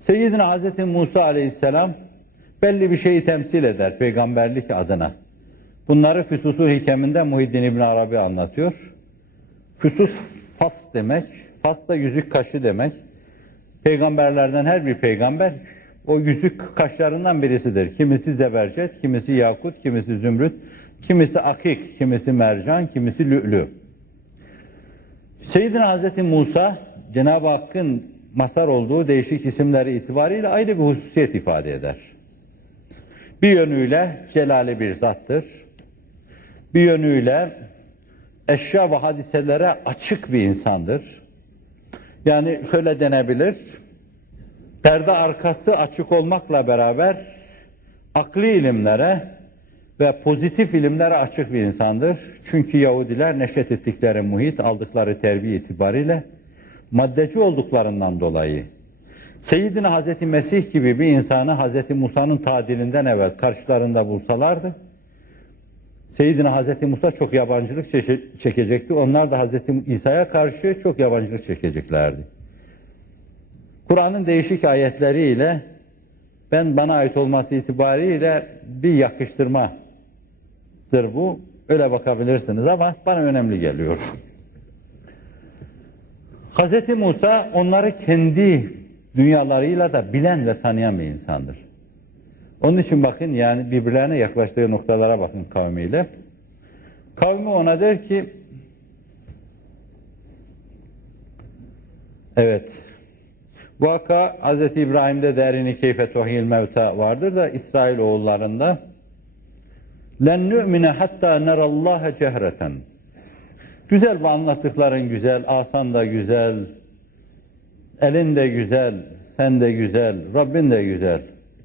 Seyyidina Hazreti Musa aleyhisselam belli bir şeyi temsil eder peygamberlik adına. Bunları Füsusu Hikeminde Muhiddin İbn Arabi anlatıyor. Füsus fas demek, fas da yüzük kaşı demek. Peygamberlerden her bir peygamber o yüzük kaşlarından birisidir. Kimisi zebercet, kimisi yakut, kimisi zümrüt, kimisi akik, kimisi mercan, kimisi lü'lü. Seyyidina Hazreti Musa Cenab-ı Hakk'ın masar olduğu değişik isimleri itibariyle ayrı bir hususiyet ifade eder. Bir yönüyle celali bir zattır. Bir yönüyle eşya ve hadiselere açık bir insandır. Yani şöyle denebilir, perde arkası açık olmakla beraber akli ilimlere ve pozitif ilimlere açık bir insandır. Çünkü Yahudiler neşet ettikleri muhit, aldıkları terbiye itibariyle maddeci olduklarından dolayı Seyyidina Hazreti Mesih gibi bir insanı Hazreti Musa'nın tadilinden evvel karşılarında bulsalardı, Seyyidina Hazreti Musa çok yabancılık çekecekti. Onlar da Hazreti İsa'ya karşı çok yabancılık çekeceklerdi. Kur'an'ın değişik ayetleriyle ben bana ait olması itibariyle bir yakıştırmadır bu. Öyle bakabilirsiniz ama bana önemli geliyor. Hz. Musa onları kendi dünyalarıyla da bilen ve tanıyan bir insandır. Onun için bakın yani birbirlerine yaklaştığı noktalara bakın kavmiyle. Kavmi ona der ki evet Vaka Hz. İbrahim'de derini keyfe tuhil mevta vardır da İsrail oğullarında len nü'mine hatta nerallaha cehreten güzel bu anlattıkların güzel, asan da güzel elin de güzel, sen de güzel, Rabbin de güzel.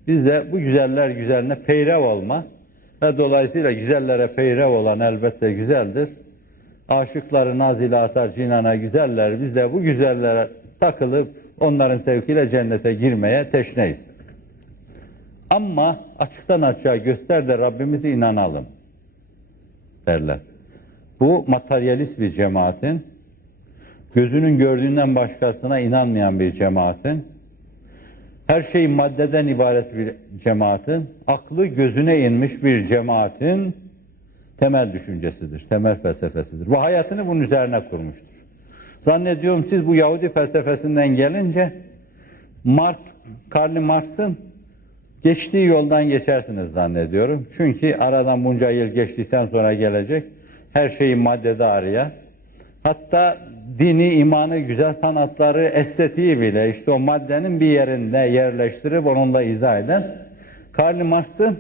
Biz de bu güzeller güzeline peyrev olma ve dolayısıyla güzellere peyrev olan elbette güzeldir. Aşıkları nazile atar cinana güzeller. Biz de bu güzellere takılıp onların sevkiyle cennete girmeye teşneyiz. Ama açıktan açığa göster de Rabbimize inanalım derler. Bu materyalist bir cemaatin, gözünün gördüğünden başkasına inanmayan bir cemaatin, her şey maddeden ibaret bir cemaatin, aklı gözüne inmiş bir cemaatin temel düşüncesidir, temel felsefesidir. Bu hayatını bunun üzerine kurmuştur. Zannediyorum siz bu Yahudi felsefesinden gelince Mark, Karl Marx'ın geçtiği yoldan geçersiniz zannediyorum. Çünkü aradan bunca yıl geçtikten sonra gelecek her şeyi maddede arayan, hatta dini, imanı, güzel sanatları, estetiği bile işte o maddenin bir yerinde yerleştirip onunla izah eden Karl Marx'ın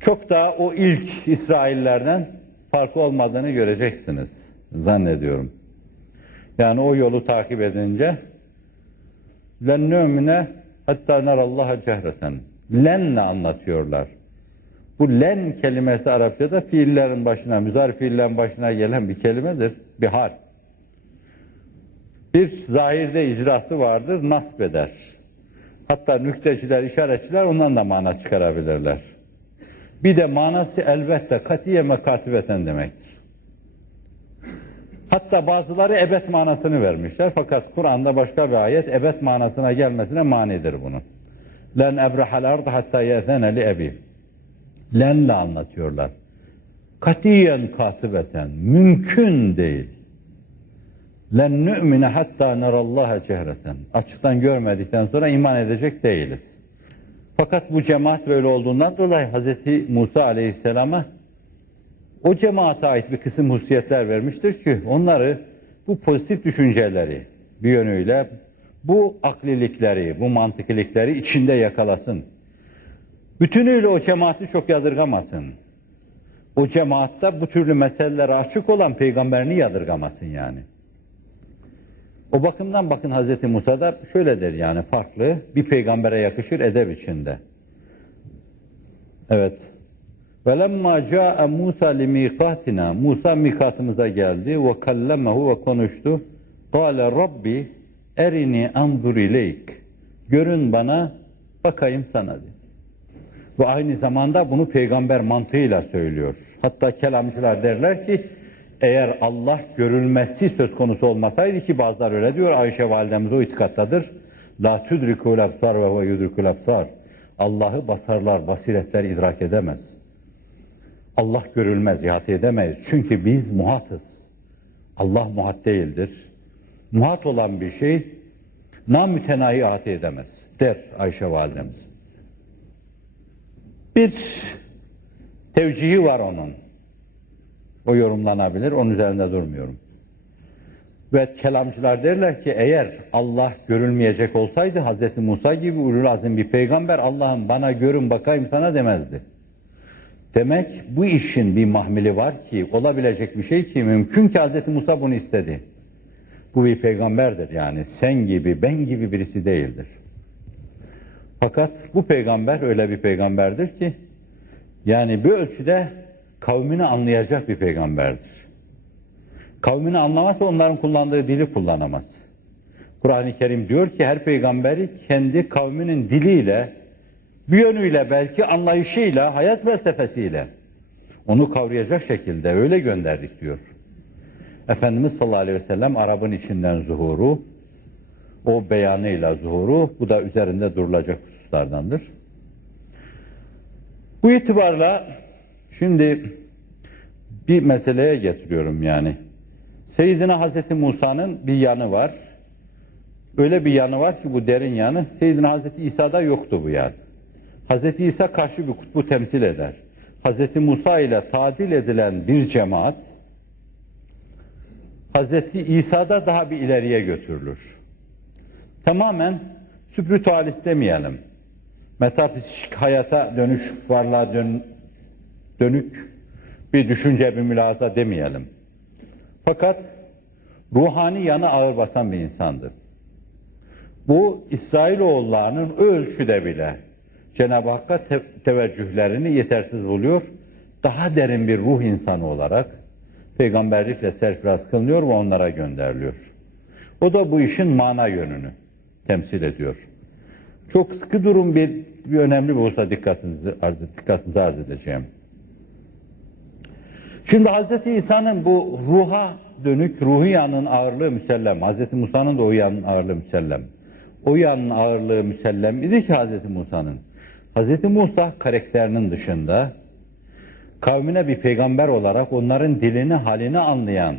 çok daha o ilk İsraillerden farkı olmadığını göreceksiniz zannediyorum. Yani o yolu takip edince len nü'mine hatta nerallaha cehreten lenle anlatıyorlar. Bu len kelimesi Arapçada fiillerin başına, müzar fiillerin başına gelen bir kelimedir, bir hal. Bir zahirde icrası vardır, nasp eder. Hatta nükteciler, işaretçiler ondan da mana çıkarabilirler. Bir de manası elbette katiye mekatibeten demektir. Hatta bazıları ebed manasını vermişler. Fakat Kur'an'da başka bir ayet ebed manasına gelmesine manidir bunun. Len ebrehal ard hatta yezene li ebi. Lenle anlatıyorlar. Katiyen katibeten. Mümkün değil. Len nü'mine hatta nerallaha cehreten. Açıktan görmedikten sonra iman edecek değiliz. Fakat bu cemaat böyle olduğundan dolayı Hz. Musa aleyhisselama o cemaate ait bir kısım hususiyetler vermiştir ki onları bu pozitif düşünceleri bir yönüyle bu aklilikleri, bu mantıklilikleri içinde yakalasın Bütünüyle o cemaati çok yadırgamasın. O cemaatta bu türlü meselelere açık olan peygamberini yadırgamasın yani. O bakımdan bakın Hz. Musa da şöyledir yani farklı bir peygambere yakışır edeb içinde. Evet. وَلَمَّا جَاءَ مُوسَى لِمِيقَاتِنَا Musa mikatımıza geldi ve kallemehu ve konuştu. قَالَ Rabbi erini anzur ileyk. Görün bana, bakayım sana dedi. Ve aynı zamanda bunu peygamber mantığıyla söylüyor. Hatta kelamcılar derler ki eğer Allah görülmesi söz konusu olmasaydı ki bazılar öyle diyor Ayşe validemiz o itikattadır. La tudrikul absar ve huve yudrikul absar. Allah'ı basarlar, basiretler idrak edemez. Allah görülmez, ihate edemeyiz. Çünkü biz muhatız. Allah muhat değildir. Muhat olan bir şey namütenahi ihate edemez der Ayşe validemiz. Bir tevcihi var onun. O yorumlanabilir, onun üzerinde durmuyorum. Ve kelamcılar derler ki eğer Allah görülmeyecek olsaydı Hz. Musa gibi ulul azim bir peygamber Allah'ım bana görün bakayım sana demezdi. Demek bu işin bir mahmili var ki olabilecek bir şey ki mümkün ki Hz. Musa bunu istedi. Bu bir peygamberdir yani sen gibi ben gibi birisi değildir. Fakat bu peygamber öyle bir peygamberdir ki yani bir ölçüde kavmini anlayacak bir peygamberdir. Kavmini anlamazsa onların kullandığı dili kullanamaz. Kur'an-ı Kerim diyor ki her peygamberi kendi kavminin diliyle, bir yönüyle belki anlayışıyla, hayat felsefesiyle onu kavrayacak şekilde öyle gönderdik diyor. Efendimiz sallallahu aleyhi ve sellem Arap'ın içinden zuhuru, o beyanıyla zuhuru, bu da üzerinde durulacak hususlardandır. Bu itibarla şimdi bir meseleye getiriyorum yani. Seyyidina Hazreti Musa'nın bir yanı var. Öyle bir yanı var ki bu derin yanı. Seyyidina Hazreti İsa'da yoktu bu yan. Hazreti İsa karşı bir kutbu temsil eder. Hazreti Musa ile tadil edilen bir cemaat Hazreti İsa'da daha bir ileriye götürülür. Tamamen spiritualist demeyelim. Metafizik hayata dönüş, varlığa dön, dönük bir düşünce, bir mülaza demeyelim. Fakat ruhani yanı ağır basan bir insandı. Bu İsrailoğullarının ölçüde bile Cenab-ı Hakk'a te teveccühlerini yetersiz buluyor. Daha derin bir ruh insanı olarak peygamberlikle serfiraz kılınıyor ve onlara gönderiliyor. O da bu işin mana yönünü temsil ediyor. Çok sıkı durum bir, bir önemli bir olsa dikkatinizi arz, dikkatinizi arz edeceğim. Şimdi Hz. İsa'nın bu ruha dönük ruhi yanın ağırlığı müsellem. Hz. Musa'nın da o yanın ağırlığı müsellem. O yanın ağırlığı müsellem idi ki Hz. Musa'nın. Hz. Musa karakterinin dışında kavmine bir peygamber olarak onların dilini, halini anlayan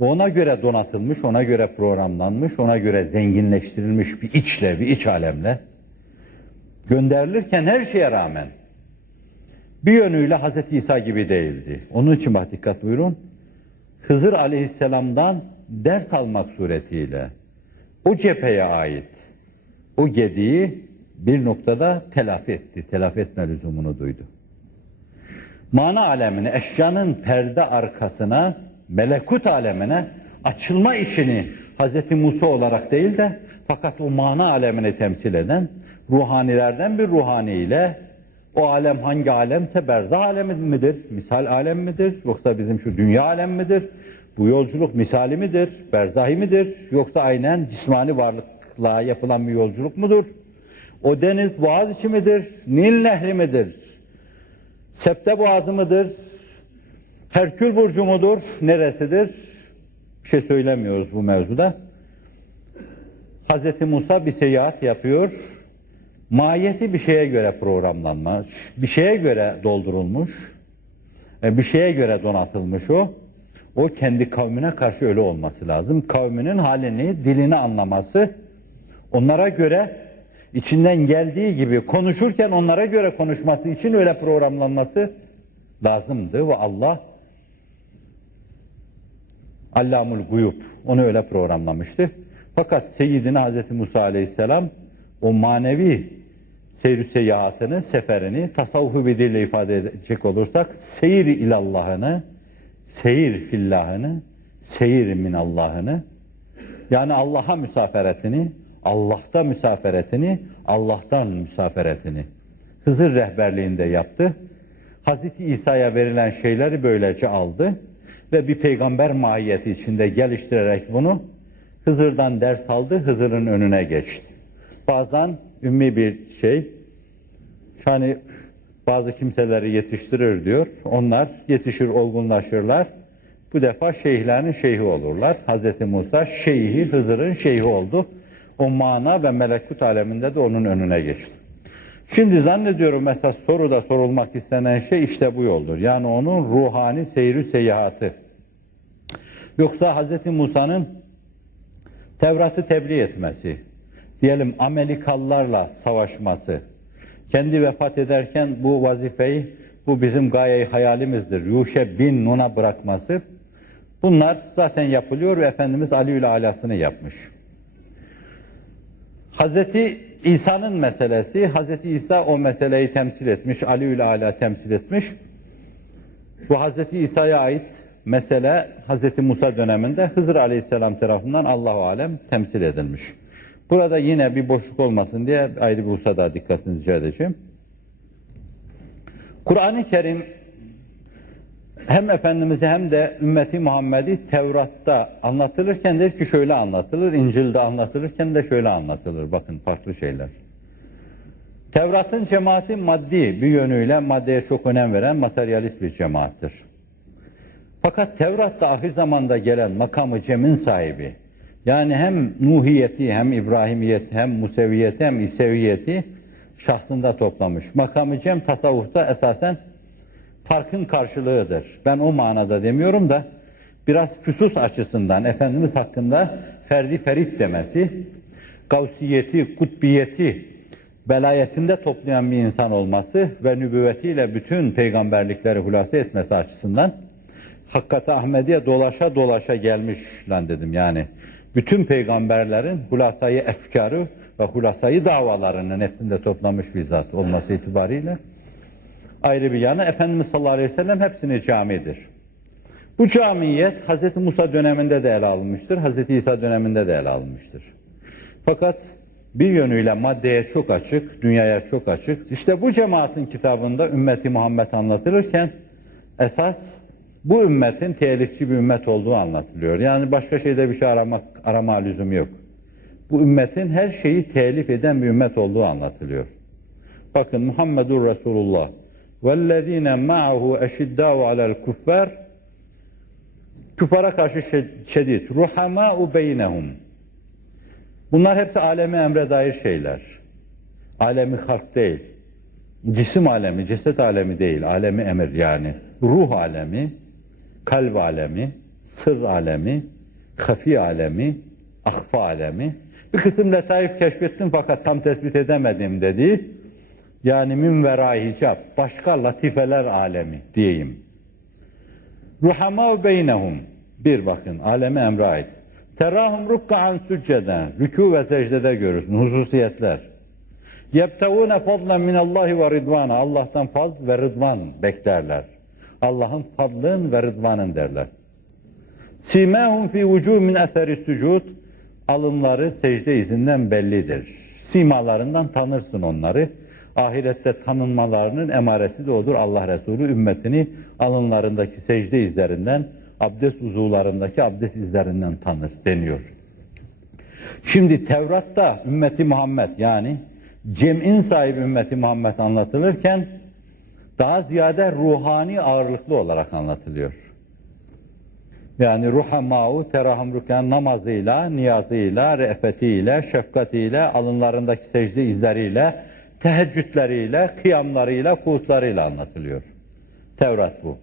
ona göre donatılmış, ona göre programlanmış, ona göre zenginleştirilmiş bir içle, bir iç alemle gönderilirken her şeye rağmen bir yönüyle Hz. İsa gibi değildi. Onun için bak dikkat buyurun. Hızır aleyhisselamdan ders almak suretiyle o cepheye ait o gediği bir noktada telafi etti. Telafi etme lüzumunu duydu. Mana alemine, eşyanın perde arkasına, melekut alemine açılma işini Hz. Musa olarak değil de fakat o mana alemini temsil eden ruhanilerden bir ruhani ile o alem hangi alemse berzah alemi midir, misal alem midir, yoksa bizim şu dünya alem midir? Bu yolculuk misali midir, berzahi midir, yoksa aynen cismani varlıkla yapılan bir yolculuk mudur? O deniz boğaz içi midir, Nil nehri midir, Septe boğazı mıdır, Herkül burcu mudur, neresidir? Bir şey söylemiyoruz bu mevzuda. Hz. Musa bir seyahat yapıyor, mahiyeti bir şeye göre programlanmış, bir şeye göre doldurulmuş, e, bir şeye göre donatılmış o. O kendi kavmine karşı öyle olması lazım. Kavminin halini, dilini anlaması, onlara göre içinden geldiği gibi konuşurken onlara göre konuşması için öyle programlanması lazımdı ve Allah Allamul Guyub onu öyle programlamıştı. Fakat Seyyidina Hz. Musa Aleyhisselam o manevi seyr seyahatını, seferini tasavvufu bir dille ifade edecek olursak seyir ilallahını, seyir fillahını, seyir minallahını yani Allah'a müsaferetini, Allah'ta müsaferetini, Allah'tan müsaferetini Hızır rehberliğinde yaptı. Hazreti İsa'ya verilen şeyleri böylece aldı ve bir peygamber mahiyeti içinde geliştirerek bunu Hızır'dan ders aldı, Hızır'ın önüne geçti. Bazen ümmi bir şey, yani bazı kimseleri yetiştirir diyor. Onlar yetişir, olgunlaşırlar. Bu defa şeyhlerin şeyhi olurlar. Hz. Musa şeyhi, Hızır'ın şeyhi oldu. O mana ve melekut aleminde de onun önüne geçti. Şimdi zannediyorum mesela soruda sorulmak istenen şey işte bu yoldur. Yani onun ruhani seyri seyahatı. Yoksa Hz. Musa'nın Tevrat'ı tebliğ etmesi, diyelim Amerikalılarla savaşması, kendi vefat ederken bu vazifeyi, bu bizim gayeyi hayalimizdir, Yuşe bin Nun'a bırakması, bunlar zaten yapılıyor ve Efendimiz Ali ile alasını yapmış. Hazreti İsa'nın meselesi, Hazreti İsa o meseleyi temsil etmiş, Ali ile ala temsil etmiş. Bu Hazreti İsa'ya ait mesele Hazreti Musa döneminde Hızır Aleyhisselam tarafından Allahu alem temsil edilmiş. Burada yine bir boşluk olmasın diye ayrı bir hususada dikkatinizi rica edeceğim. Kur'an-ı Kerim hem Efendimiz'i hem de ümmeti Muhammed'i Tevrat'ta anlatılırken der ki şöyle anlatılır, İncil'de anlatılırken de şöyle anlatılır. Bakın farklı şeyler. Tevrat'ın cemaati maddi bir yönüyle maddeye çok önem veren materyalist bir cemaattir. Fakat Tevrat'ta ahir zamanda gelen makamı cemin sahibi, yani hem Nuhiyeti, hem İbrahimiyeti, hem Museviyeti, hem İseviyeti şahsında toplamış. Makamı cem tasavvufta esasen farkın karşılığıdır. Ben o manada demiyorum da biraz füsus açısından Efendimiz hakkında ferdi ferit demesi, gavsiyeti, kutbiyeti belayetinde toplayan bir insan olması ve nübüvvetiyle bütün peygamberlikleri hulasa etmesi açısından Hakkati Ahmediye dolaşa dolaşa gelmiş lan dedim yani. Bütün peygamberlerin hulasayı efkarı ve hulasayı davalarının hepsinde toplamış bir zat olması itibariyle ayrı bir yana Efendimiz sallallahu aleyhi ve sellem hepsini camidir. Bu camiyet Hz. Musa döneminde de ele alınmıştır, Hz. İsa döneminde de ele alınmıştır. Fakat bir yönüyle maddeye çok açık, dünyaya çok açık. İşte bu cemaatin kitabında ümmeti Muhammed anlatılırken esas bu ümmetin telifçi bir ümmet olduğu anlatılıyor. Yani başka şeyde bir şey aramak, arama lüzum yok. Bu ümmetin her şeyi telif eden bir ümmet olduğu anlatılıyor. Bakın Muhammedur Resulullah وَالَّذ۪ينَ مَعَهُ اَشِدَّاءُ عَلَى الْكُفَّارِ Küfara karşı şedid. رُحَمَاءُ بَيْنَهُمْ Bunlar hepsi alemi emre dair şeyler. Alemi halk değil. Cisim alemi, ceset alemi değil. Alemi emir yani. Ruh alemi, kalp alemi, sır alemi, hafi alemi, ahfa alemi. Bir kısım letaif keşfettim fakat tam tespit edemedim dedi. Yani min verai hicap, başka latifeler alemi diyeyim. Ruhama beynehum. Bir bakın, aleme emre ait. Terahum rukkaan sücceden, rükû ve secdede görürsün, hususiyetler. Yebtevûne fadlen minallahi ve ridvana, Allah'tan faz ve rıdvan beklerler. Allah'ın fadlın ve rıdvanın derler. Simâhum fi vücû min eseri sücud, alınları secde izinden bellidir. Simalarından tanırsın onları. Ahirette tanınmalarının emaresi de odur. Allah Resulü ümmetini alınlarındaki secde izlerinden, abdest uzuvlarındaki abdest izlerinden tanır deniyor. Şimdi Tevrat'ta ümmeti Muhammed yani cem'in sahibi ümmeti Muhammed anlatılırken daha ziyade ruhani ağırlıklı olarak anlatılıyor. Yani ruhamau, terahum rüken namazıyla, niyazıyla, re'fetiyle, şefkatiyle, alınlarındaki secde izleriyle, teheccüdleriyle, kıyamlarıyla, kuğutlarıyla anlatılıyor. Tevrat bu.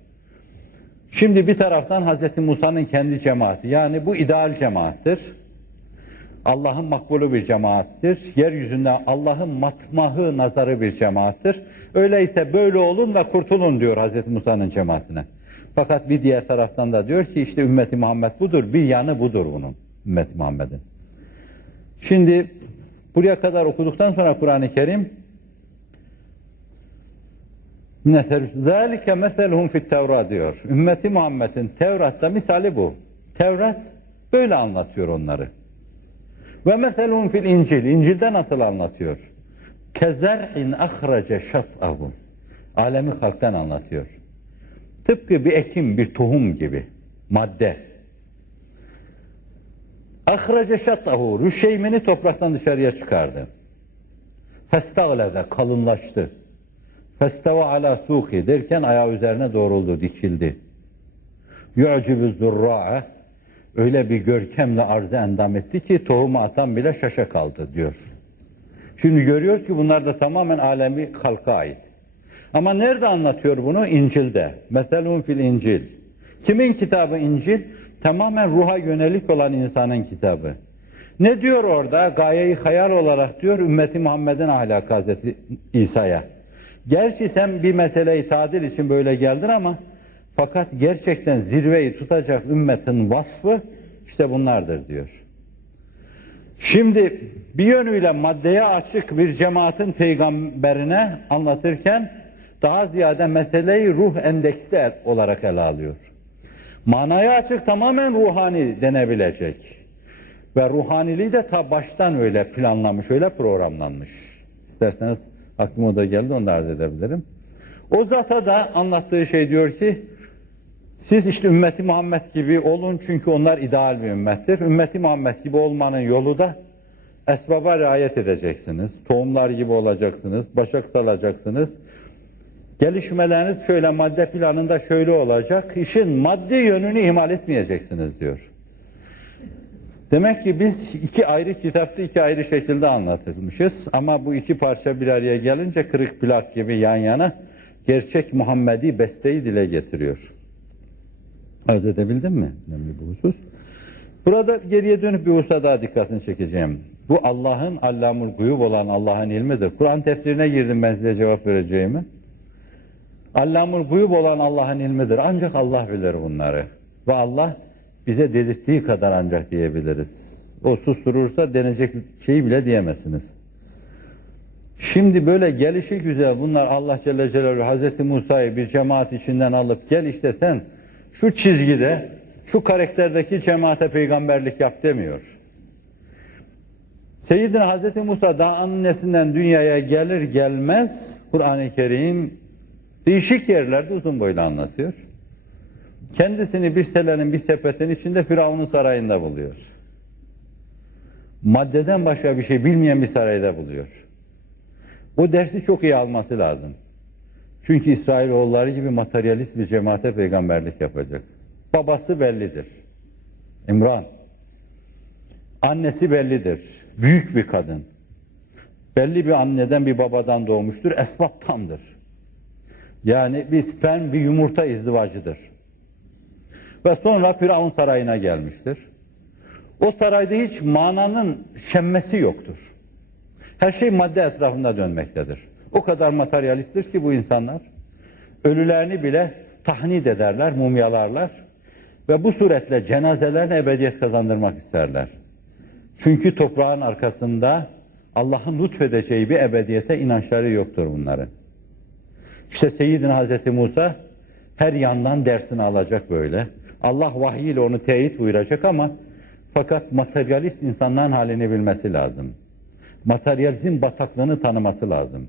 Şimdi bir taraftan Hz. Musa'nın kendi cemaati, yani bu ideal cemaattir. Allah'ın makbulü bir cemaattir. Yeryüzünde Allah'ın matmahı nazarı bir cemaattir. Öyleyse böyle olun ve kurtulun diyor Hz. Musa'nın cemaatine. Fakat bir diğer taraftan da diyor ki işte ümmeti Muhammed budur, bir yanı budur bunun, ümmeti Muhammed'in. Şimdi buraya kadar okuduktan sonra Kur'an-ı Kerim ذَٰلِكَ مَثَلُهُمْ فِي Tevrat diyor. Ümmeti Muhammed'in Tevrat'ta misali bu. Tevrat böyle anlatıyor onları. Ve meselun fil İncil. İncil'de nasıl anlatıyor? Kezer'in ahrace şat'ahu. Alemi halktan anlatıyor. Tıpkı bir ekim, bir tohum gibi. Madde. Ahrace şat'ahu. Rüşeymini topraktan dışarıya çıkardı. Festağlede kalınlaştı. Festeva ala suki derken ayağı üzerine doğruldu, dikildi. Yu'cibu zurra'a öyle bir görkemle arzı endam etti ki tohumu atan bile şaşa kaldı diyor. Şimdi görüyoruz ki bunlar da tamamen alemi halka ait. Ama nerede anlatıyor bunu? İncil'de. Meselun fil İncil. Kimin kitabı İncil? Tamamen ruha yönelik olan insanın kitabı. Ne diyor orada? Gayeyi hayal olarak diyor ümmeti Muhammed'in ahlakı Hazreti İsa'ya. Gerçi sen bir meseleyi tadil için böyle geldin ama fakat gerçekten zirveyi tutacak ümmetin vasfı işte bunlardır diyor. Şimdi bir yönüyle maddeye açık bir cemaatin peygamberine anlatırken daha ziyade meseleyi ruh endeksli olarak ele alıyor. Manaya açık tamamen ruhani denebilecek. Ve ruhaniliği de ta baştan öyle planlanmış, öyle programlanmış. İsterseniz aklıma da geldi onu da arz edebilirim. O zata da anlattığı şey diyor ki siz işte ümmeti Muhammed gibi olun çünkü onlar ideal bir ümmettir. Ümmeti Muhammed gibi olmanın yolu da esbaba riayet edeceksiniz. Tohumlar gibi olacaksınız, başak salacaksınız. Gelişmeleriniz şöyle madde planında şöyle olacak. İşin maddi yönünü ihmal etmeyeceksiniz diyor. Demek ki biz iki ayrı kitapta iki ayrı şekilde anlatılmışız. Ama bu iki parça bir araya gelince kırık plak gibi yan yana gerçek Muhammedi besteyi dile getiriyor. Arz edebildim mi? Önemli bu husus. Burada geriye dönüp bir hususa daha dikkatini çekeceğim. Bu Allah'ın allamul guyub olan Allah'ın ilmidir. Kur'an tefsirine girdim ben size cevap vereceğimi. Allamul guyub olan Allah'ın ilmidir. Ancak Allah bilir bunları. Ve Allah bize dedirttiği kadar ancak diyebiliriz. O susturursa denecek şeyi bile diyemezsiniz. Şimdi böyle gelişi güzel bunlar Allah Celle Celaluhu Hazreti Musa'yı bir cemaat içinden alıp gel işte sen şu çizgide şu karakterdeki cemaate peygamberlik yap demiyor. Seyyidina Hazreti Musa daha annesinden dünyaya gelir gelmez Kur'an-ı Kerim değişik yerlerde uzun boylu anlatıyor. Kendisini bir selenin bir sepetin içinde Firavun'un sarayında buluyor. Maddeden başka bir şey bilmeyen bir sarayda buluyor. O dersi çok iyi alması lazım. Çünkü İsrailoğulları gibi materyalist bir cemaate peygamberlik yapacak. Babası bellidir. İmran. Annesi bellidir. Büyük bir kadın. Belli bir anneden bir babadan doğmuştur. Esbab tamdır. Yani bir sperm bir yumurta izdivacıdır. Ve sonra Firavun sarayına gelmiştir. O sarayda hiç mananın şemmesi yoktur. Her şey madde etrafında dönmektedir. O kadar materyalisttir ki bu insanlar. Ölülerini bile tahnit ederler, mumyalarlar. Ve bu suretle cenazelerine ebediyet kazandırmak isterler. Çünkü toprağın arkasında Allah'ın lütfedeceği bir ebediyete inançları yoktur bunların. İşte Seyyidina Hazreti Musa her yandan dersini alacak böyle. Allah vahyiyle onu teyit buyuracak ama fakat materyalist insanların halini bilmesi lazım. Materyalizm bataklığını tanıması lazım.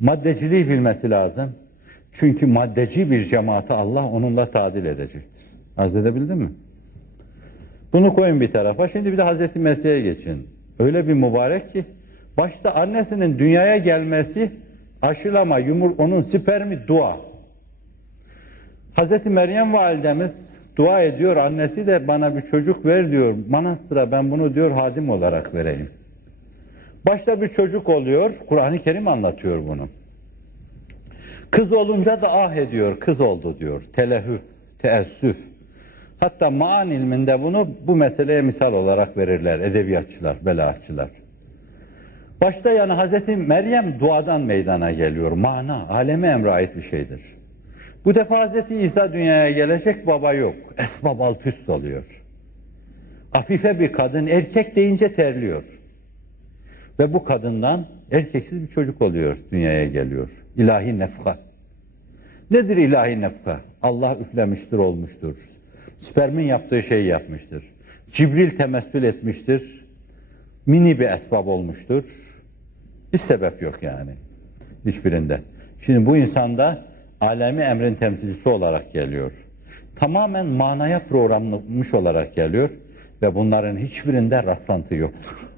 Maddeciliği bilmesi lazım. Çünkü maddeci bir cemaati Allah onunla tadil edecektir. Arz edebildim mi? Bunu koyun bir tarafa. Şimdi bir de Hazreti Mesih'e geçin. Öyle bir mübarek ki başta annesinin dünyaya gelmesi aşılama, yumur, onun spermi dua. Hazreti Meryem validemiz dua ediyor, annesi de bana bir çocuk ver diyor, manastıra ben bunu diyor hadim olarak vereyim. Başta bir çocuk oluyor, Kur'an-ı Kerim anlatıyor bunu. Kız olunca da ah ediyor, kız oldu diyor, telehüf, teessüf. Hatta maan ilminde bunu bu meseleye misal olarak verirler edebiyatçılar, belaatçılar. Başta yani Hazreti Meryem duadan meydana geliyor. Mana, aleme emre ait bir şeydir. Bu defa Hazreti İsa dünyaya gelecek baba yok. Esbab alt üst oluyor. Afife bir kadın erkek deyince terliyor. Ve bu kadından erkeksiz bir çocuk oluyor, dünyaya geliyor. İlahi nefka. Nedir ilahi nefka? Allah üflemiştir, olmuştur. Spermin yaptığı şeyi yapmıştır. Cibril temessül etmiştir. Mini bir esbab olmuştur. Hiç sebep yok yani. Hiçbirinde. Şimdi bu insanda alemi emrin temsilcisi olarak geliyor. Tamamen manaya programlanmış olarak geliyor ve bunların hiçbirinde rastlantı yoktur.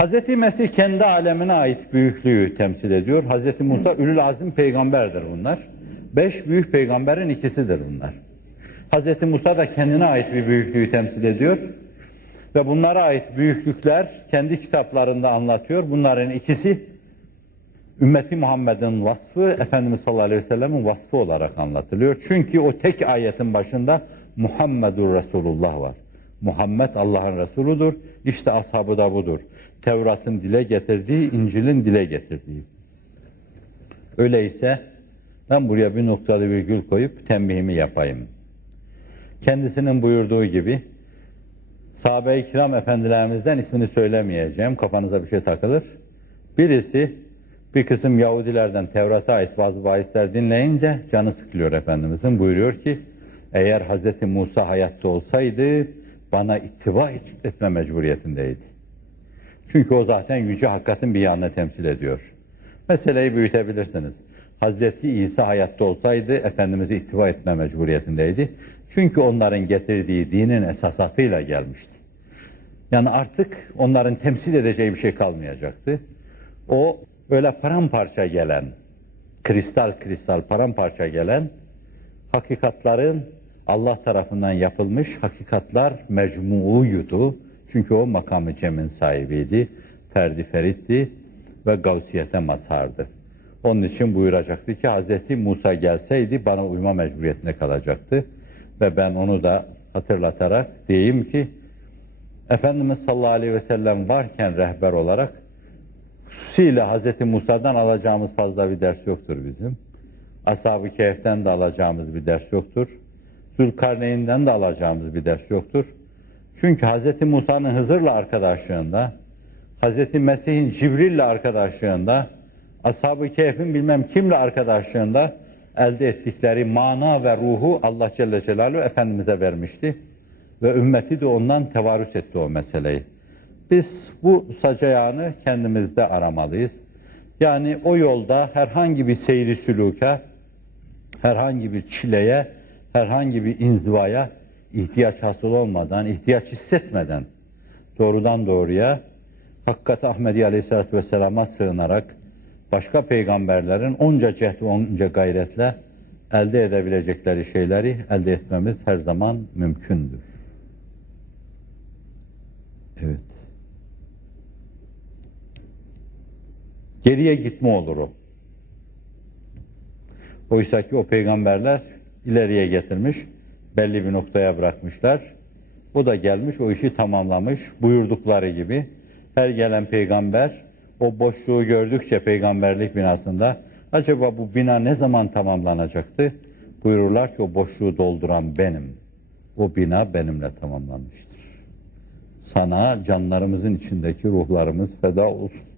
Hz. Mesih kendi alemine ait büyüklüğü temsil ediyor. Hz. Musa ülül azim peygamberdir bunlar. Beş büyük peygamberin ikisidir bunlar. Hz. Musa da kendine ait bir büyüklüğü temsil ediyor. Ve bunlara ait büyüklükler kendi kitaplarında anlatıyor. Bunların ikisi ümmeti Muhammed'in vasfı Efendimiz sallallahu aleyhi ve sellem'in vasfı olarak anlatılıyor. Çünkü o tek ayetin başında Muhammedur Resulullah var. Muhammed Allah'ın Resuludur. İşte ashabı da budur. Tevrat'ın dile getirdiği, İncil'in dile getirdiği. Öyleyse ben buraya bir noktalı virgül koyup tembihimi yapayım. Kendisinin buyurduğu gibi sahabe-i kiram efendilerimizden ismini söylemeyeceğim. Kafanıza bir şey takılır. Birisi bir kısım Yahudilerden Tevrat'a ait bazı bahisler dinleyince canı sıkılıyor Efendimizin. Buyuruyor ki eğer Hz. Musa hayatta olsaydı bana ittiba etme mecburiyetindeydi. Çünkü o zaten yüce hakikatin bir yanını temsil ediyor. Meseleyi büyütebilirsiniz. Hazreti İsa hayatta olsaydı Efendimiz'i ittiba etme mecburiyetindeydi. Çünkü onların getirdiği dinin esasatıyla gelmişti. Yani artık onların temsil edeceği bir şey kalmayacaktı. O öyle paramparça gelen, kristal kristal paramparça gelen hakikatların Allah tarafından yapılmış hakikatlar mecmuuydu. Çünkü o makamı cemin sahibiydi, ferdi feritti ve gavsiyete mazhardı. Onun için buyuracaktı ki Hz. Musa gelseydi bana uyma mecburiyetine kalacaktı. Ve ben onu da hatırlatarak diyeyim ki Efendimiz sallallahu aleyhi ve sellem varken rehber olarak hususuyla Hz. Musa'dan alacağımız fazla bir ders yoktur bizim. Ashab-ı Kehf'ten de alacağımız bir ders yoktur. Zülkarneyn'den de alacağımız bir ders yoktur. Çünkü Hz. Musa'nın Hızır'la arkadaşlığında, Hz. Mesih'in Cibril'le arkadaşlığında, Ashab-ı Kehf'in bilmem kimle arkadaşlığında elde ettikleri mana ve ruhu Allah Celle Celaluhu Efendimiz'e vermişti. Ve ümmeti de ondan tevarüs etti o meseleyi. Biz bu sacayağını kendimizde aramalıyız. Yani o yolda herhangi bir seyri süluka, herhangi bir çileye, herhangi bir inzivaya ihtiyaç hasıl olmadan, ihtiyaç hissetmeden doğrudan doğruya Hakikat Ahmedi Aleyhisselatü Vesselam'a sığınarak başka peygamberlerin onca cehd onca gayretle elde edebilecekleri şeyleri elde etmemiz her zaman mümkündür. Evet. Geriye gitme olur o. Oysa ki o peygamberler ileriye getirmiş, belli bir noktaya bırakmışlar. O da gelmiş, o işi tamamlamış, buyurdukları gibi. Her gelen peygamber o boşluğu gördükçe peygamberlik binasında acaba bu bina ne zaman tamamlanacaktı? Buyururlar ki o boşluğu dolduran benim. O bina benimle tamamlanmıştır. Sana canlarımızın içindeki ruhlarımız feda olsun.